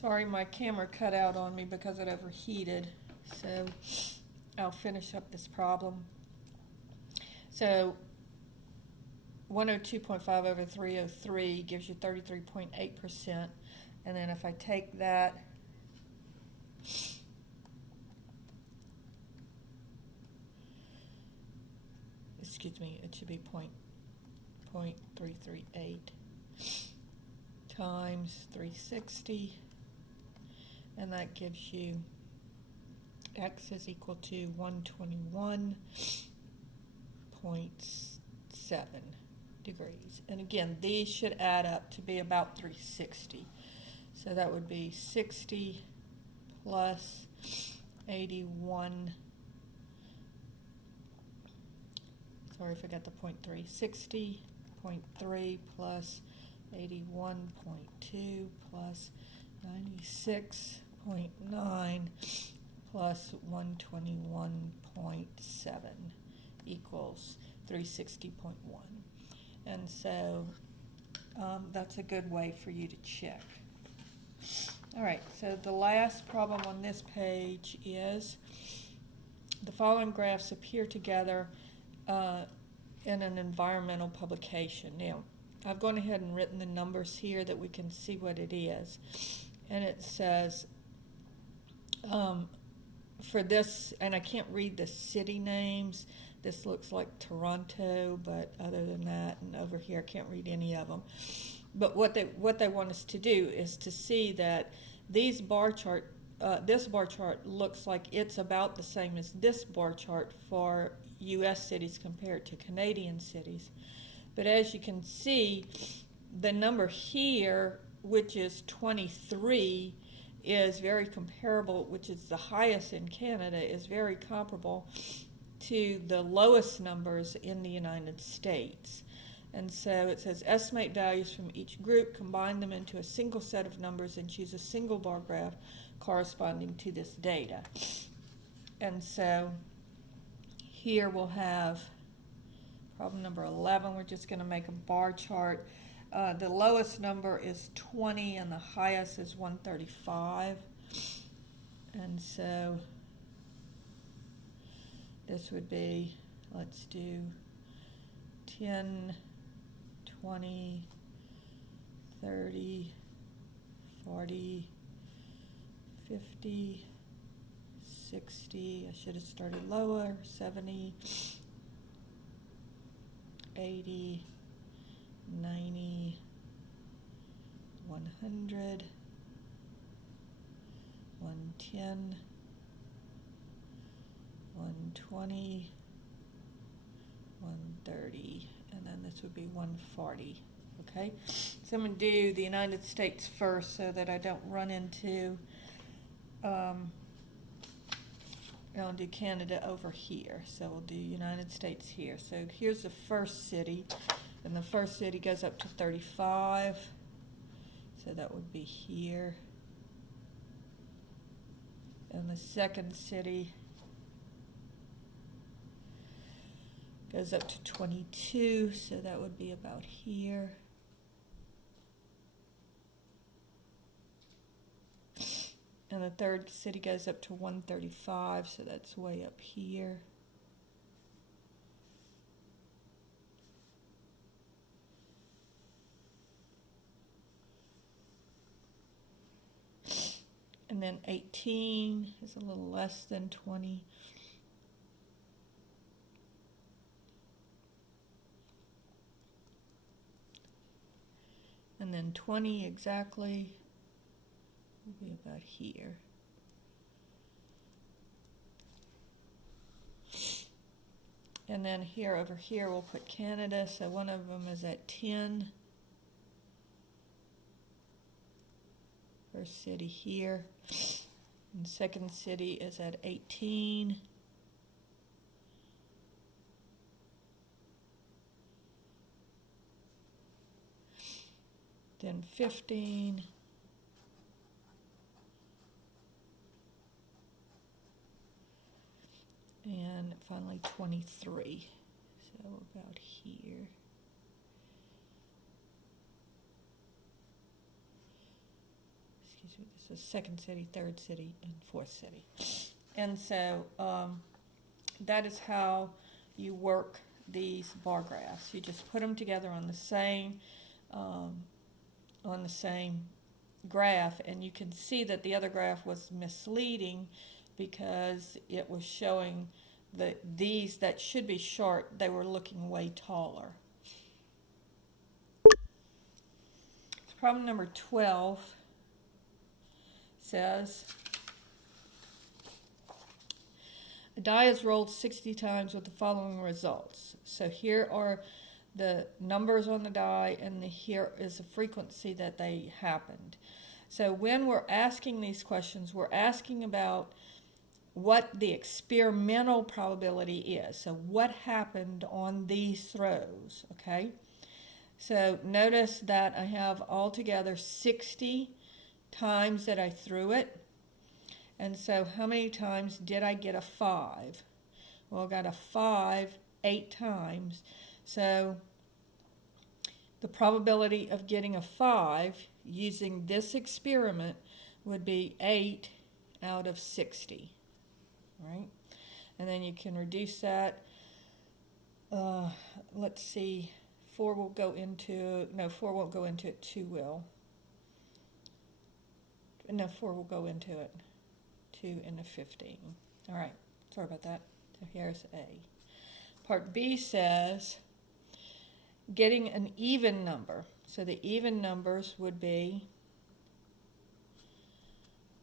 Sorry, my camera cut out on me because it overheated. So I'll finish up this problem. So 102.5 over 303 gives you 33.8%. And then if I take that excuse me, it should be 0.338 times 360, and that gives you x is equal to 121.7 degrees. And again, these should add up to be about 360. So that would be 60 plus 81. Sorry, I forgot the 0.3. 60.3 plus 81.2 plus 96.9 plus 121.7 equals 360.1. And so that's a good way for you to check. All right, so the last problem on this page is the following graphs appear together in an environmental publication. Now, I've gone ahead and written the numbers here that we can see what it is. And it says, for this, and I can't read the city names, this looks like Toronto, but other than that, and over here I can't read any of them. But what they want us to do is to see that these bar chart, this bar chart looks like it's about the same as this bar chart for U.S. cities compared to Canadian cities. But as you can see, the number here, which is 23, is very comparable, which is the highest in Canada, is very comparable to the lowest numbers in the United States. And so it says estimate values from each group, combine them into a single set of numbers, and choose a single bar graph corresponding to this data. And so here we'll have problem number 11. We're just going to make a bar chart. The lowest number is 20 and the highest is 135. And so this would be, let's do 10, 20, 30, 40, 50, 60, I should have started lower, 70, 80, 90, 100, 110, 120, 130, and then this would be 140. Okay, so I'm going to do the United States first so that I don't run into I'll do Canada over here. So we'll do United States here. So here's the first city, and the first city goes up to 35. So that would be here. And the second city goes up to 22, so that would be about here. And the third city goes up to 135, so that's way up here. And then 18 is a little less than 20. And then 20 exactly will be about here. And then here, over here, we'll put Canada. So one of them is at 10. First city here. And second city is at 18. Then 15. And finally 23, so about here. Excuse this is second city, third city, and fourth city. And so that is how you work these bar graphs. You just put them together on the same graph, and you can see that the other graph was misleading because it was showing that these that should be short, they were looking way taller. Problem number 12 says, a die is rolled 60 times with the following results. So here are the numbers on the die, and here is the frequency that they happened. So when we're asking these questions, we're asking about what the experimental probability is. So what happened on these throws, okay? So notice that I have altogether 60 times that I threw it. And so how many times did I get a 5? Well, I got a 5 8 times. So the probability of getting a 5 using this experiment would be 8 out of 60, right? And then you can reduce that. Let's see, 4 will go into, no, 4 won't go into it, 2 will. No, 4 will go into it, 2 into 15. All right, sorry about that. So here's A. Part B says, getting an even number. So the even numbers would be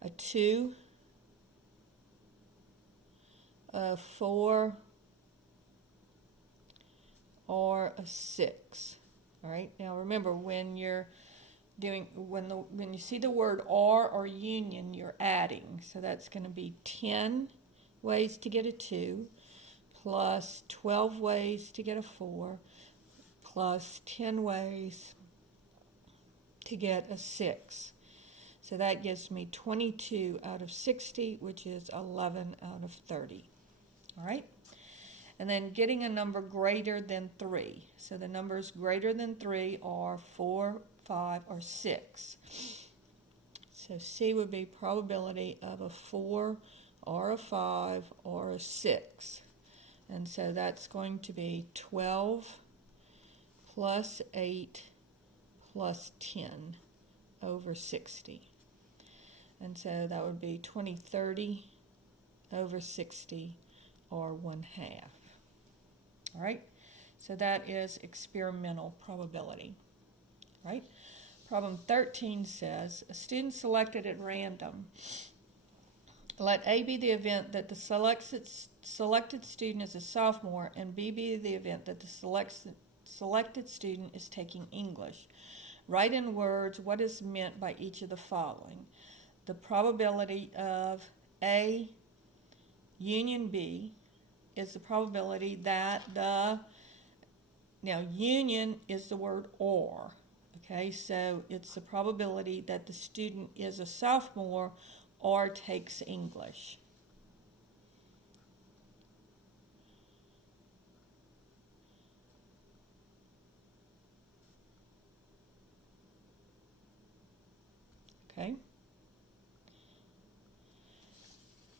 a 2, a 4, or a 6. All right. Now remember, when you're doing when you see the word or union, you're adding. So that's going to be 10 ways to get a 2, plus 12 ways to get a 4, plus 10 ways to get a 6. So that gives me 22 out of 60, which is 11 out of 30. All right? And then getting a number greater than 3. So the numbers greater than 3 are 4, 5, or 6. So C would be probability of a 4 or a 5 or a 6. And so that's going to be 12 plus 8 plus 10 over 60. And so that would be 20/30 over 60, or 1/2. All right, so that is experimental probability. Right? Problem 13 says, a student selected at random. Let A be the event that the selected student is a sophomore, and B be the event that the selected student is taking English. Write in words what is meant by each of the following. The probability of A union B is the probability that now union is the word or, okay, so it's the probability that the student is a sophomore or takes English. Okay.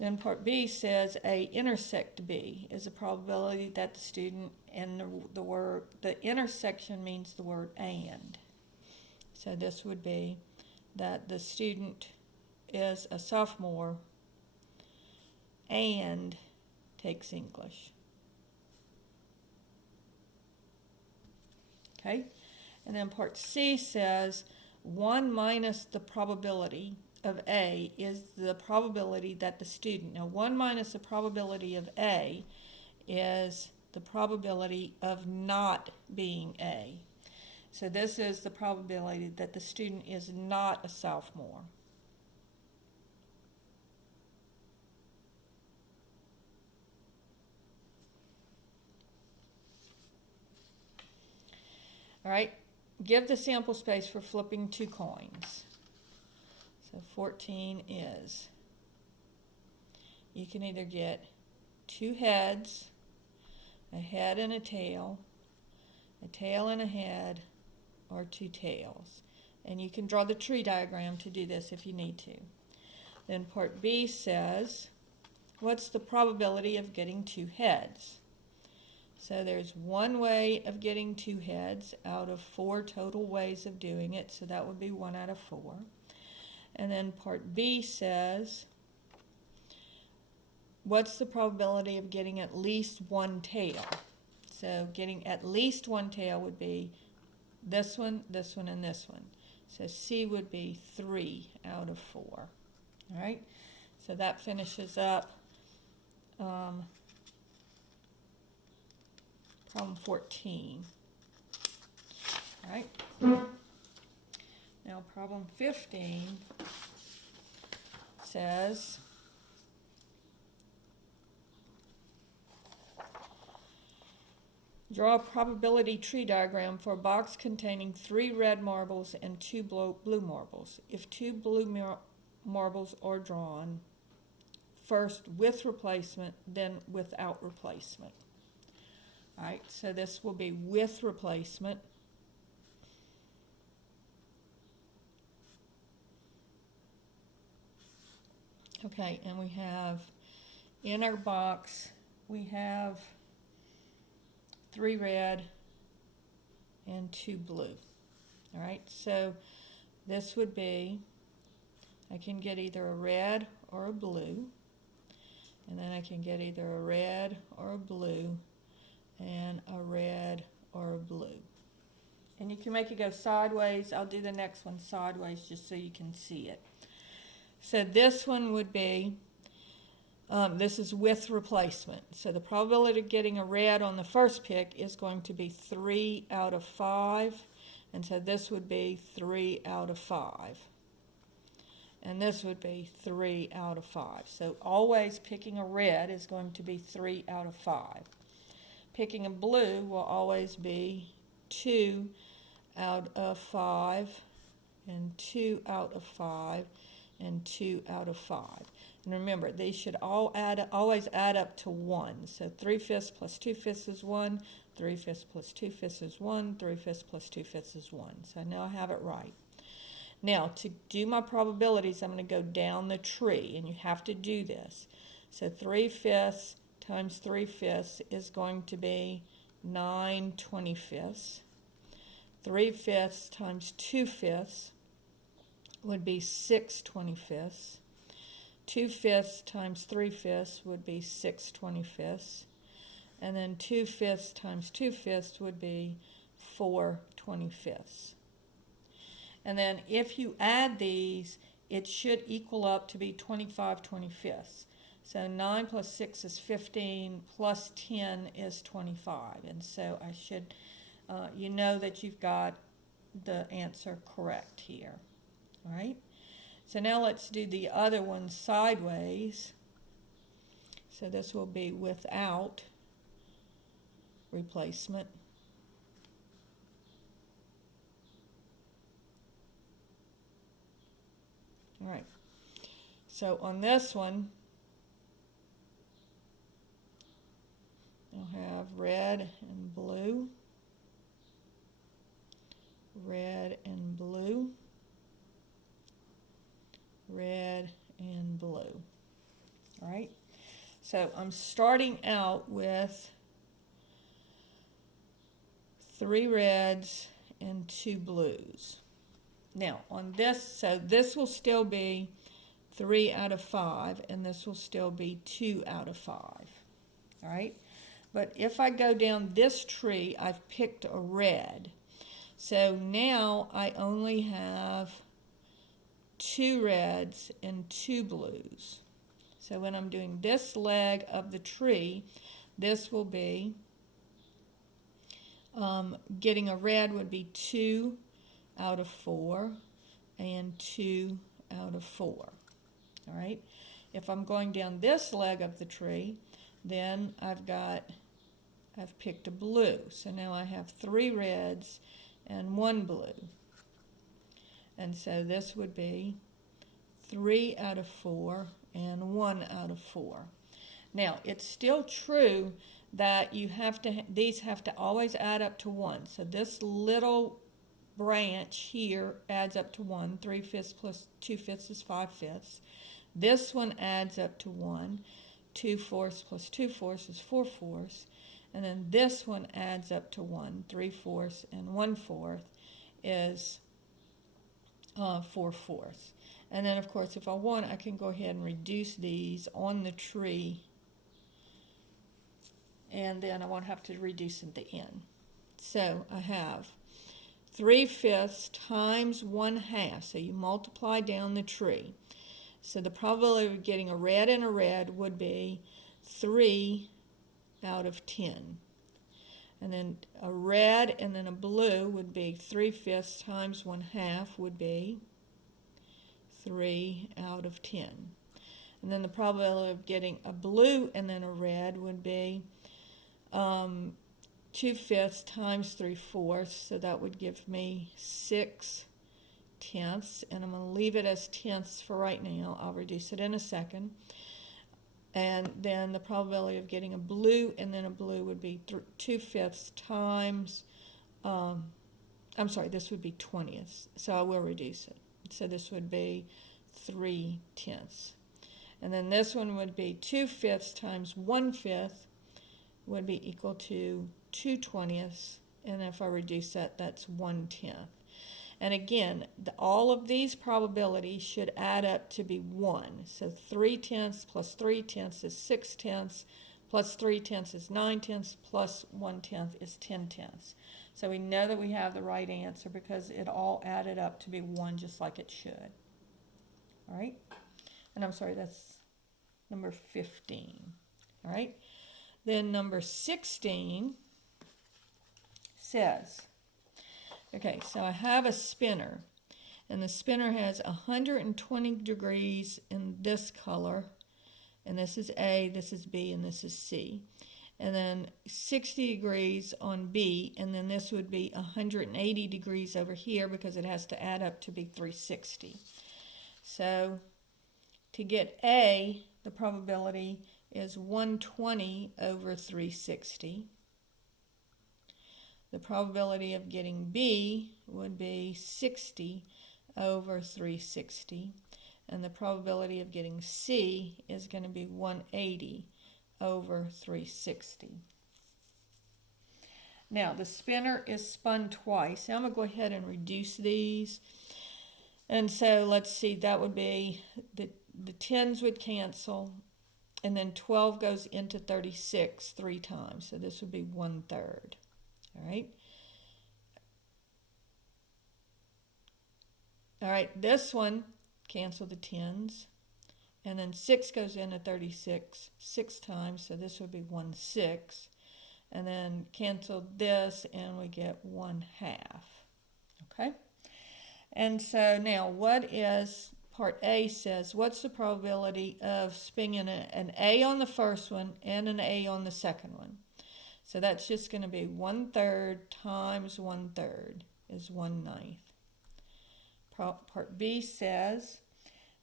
Then part B says A intersect B is a probability that the student, and the intersection means the word and. So this would be that the student is a sophomore and takes English. Okay? And then part C says 1 minus the probability of A is the probability that the student, now 1 minus the probability of A is the probability of not being A. So this is the probability that the student is not a sophomore. All right, give the sample space for flipping 2 coins. So 14 is, you can either get 2 heads, a head and a tail and a head, or 2 tails. And you can draw the tree diagram to do this if you need to. Then part B says, what's the probability of getting 2 heads? So there's one way of getting 2 heads out of 4 total ways of doing it, so that would be 1 out of 4. And then part B says, what's the probability of getting at least 1 tail? So getting at least 1 tail would be this one, and this one. So C would be 3 out of 4. All right, so that finishes up problem 14. All right. Now problem 15 says, draw a probability tree diagram for a box containing 3 red marbles and 2 blue marbles. If 2 blue marbles are drawn, first with replacement, then without replacement. All right, so this will be with replacement. Okay, and we have, in our box, we have 3 red and 2 blue. All right, so this would be, I can get either a red or a blue, and then I can get either a red or a blue, and a red or a blue. And you can make it go sideways. I'll do the next one sideways just so you can see it. So this one would be, this is with replacement. So the probability of getting a red on the first pick is going to be 3 out of 5. And so this would be 3 out of 5. And this would be 3 out of 5. So always picking a red is going to be 3 out of 5. Picking a blue will always be 2 out of 5, and 2 out of 5, and 2 out of 5. And remember, these should all always add up to 1. So 3/5 plus 2/5 is 1, 3/5 plus 2/5 is 1, 3/5 plus 2/5 is 1. So now I have it right. Now, to do my probabilities, I'm going to go down the tree, and you have to do this. So 3/5 times 3/5 is going to be 9 25ths. 3/5 times 2/5 would be 6 25ths. 2/5 times 3/5 would be 6 25ths. And then 2/5 times 2/5 would be 4 25ths. And then if you add these, it should equal up to be 25 25ths. So 9 plus 6 is 15, plus 10 is 25. And so I should, you know that you've got the answer correct here. All right? So now let's do the other one sideways. So this will be without replacement. All right. So on this one, I'll have red and blue, red and blue, red and blue. All right, so I'm starting out with 3 reds and 2 blues. Now on this, so this will still be 3 out of 5, and this will still be 2 out of 5. All right. But if I go down this tree, I've picked a red. So now I only have 2 reds and 2 blues. So when I'm doing this leg of the tree, this will be, getting a red would be 2 out of 4 and 2 out of 4. All right. If I'm going down this leg of the tree, then I've picked a blue. So now I have 3 reds and 1 blue. And so this would be 3 out of 4 and 1 out of 4. Now, it's still true that you have to, these have to always add up to 1. So this little branch here adds up to 1. 3/5 plus 2/5 is 5/5. This one adds up to 1. 2/4 plus 2/4 is 4/4. And then this one adds up to 1. 3/4 and 1/4 is 4/4. And then, of course, if I want, I can go ahead and reduce these on the tree. And then I won't have to reduce at the end. So I have 3/5 times 1/2. So you multiply down the tree. So the probability of getting a red and a red would be 3 out of 10. And then a red and then a blue would be 3/5 times 1/2 would be 3 out of 10. And then the probability of getting a blue and then a red would be 2/5 times 3/4, so that would give me 6/10, and I'm going to leave it as tenths for right now. I'll reduce it in a second. And then the probability of getting a blue and then a blue would be 2/5 times, this would be 20ths, so I will reduce it. So this would be 3/10. And then this one would be 2/5 times 1/5 would be equal to 2/20ths, and if I reduce that, that's 1/10. And again, all of these probabilities should add up to be 1. So 3/10 plus 3/10 is 6/10, plus 3/10 is 9/10, plus 1/10 is 10/10. So we know that we have the right answer because it all added up to be 1 just like it should. All right? And I'm sorry, that's number 15. All right? Then number 16 says, okay, so I have a spinner, and the spinner has 120 degrees in this color, and this is A, this is B, and this is C. And then 60 degrees on B, and then this would be 180 degrees over here because it has to add up to be 360. So to get A, the probability is 120 over 360. The probability of getting B would be 60 over 360. And the probability of getting C is going to be 180 over 360. Now, the spinner is spun twice. Now I'm going to go ahead and reduce these. And so let's see, that would be, the 10s would cancel. And then 12 goes into 36 3 times. So this would be 1/3. All right. All right, this one, cancel the 10s. And then 6 goes into 36 6 times. So this would be 1/6. And then cancel this and we get 1/2. Okay. And so now what is... Part A says, what's the probability of spinning an A on the first one and an A on the second one? So that's just going to be 1/3 times 1/3 is 1/9. Part B says,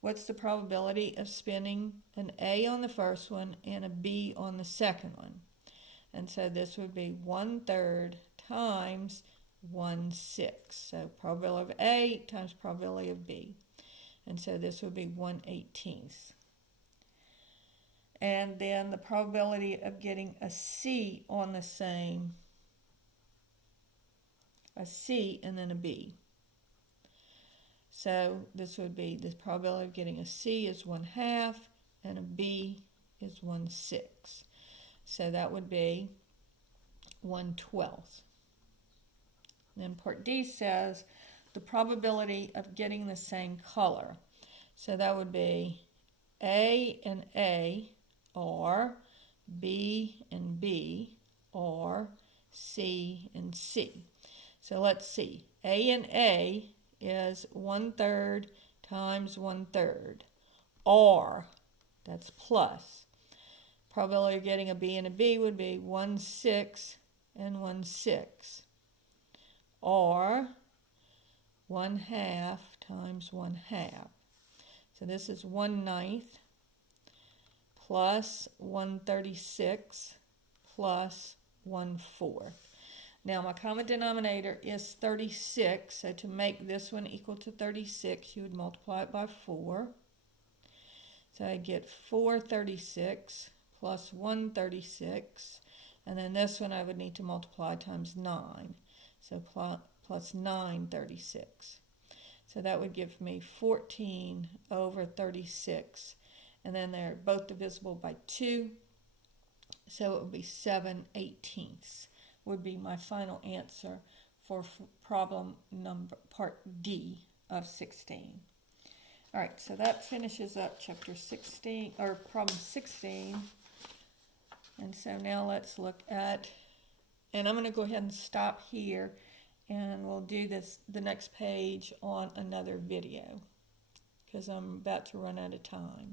what's the probability of spinning an A on the first one and a B on the second one? And so this would be 1/3 times 1/6. So probability of A times probability of B. And so this would be 1/18. And then the probability of getting a C on the same, a C and then a B. So this would be, the probability of getting a C is 1/2 and a B is 1/6. So that would be 1/12. Then part D says the probability of getting the same color. So that would be A and A or B and B or C and C. So let's see. A and A is 1/3 times 1/3. Or, that's plus. Probability of getting a B and a B would be 1/6 and 1/6. Or 1/2 times 1/2. So this is 1/9 plus 1/36 plus 1/4. Now my common denominator is 36, so to make this one equal to 36, you would multiply it by 4. So I get 436 plus 136, and then this one I would need to multiply times 9, so plus 936. So that would give me 14 over 36, and then they're both divisible by 2, so it would be 7/18 would be my final answer for problem number part D of 16. All right, so that finishes up chapter 16, or problem 16. And so now let's look at, and I'm going to go ahead and stop here, and we'll do the next page on another video, because I'm about to run out of time.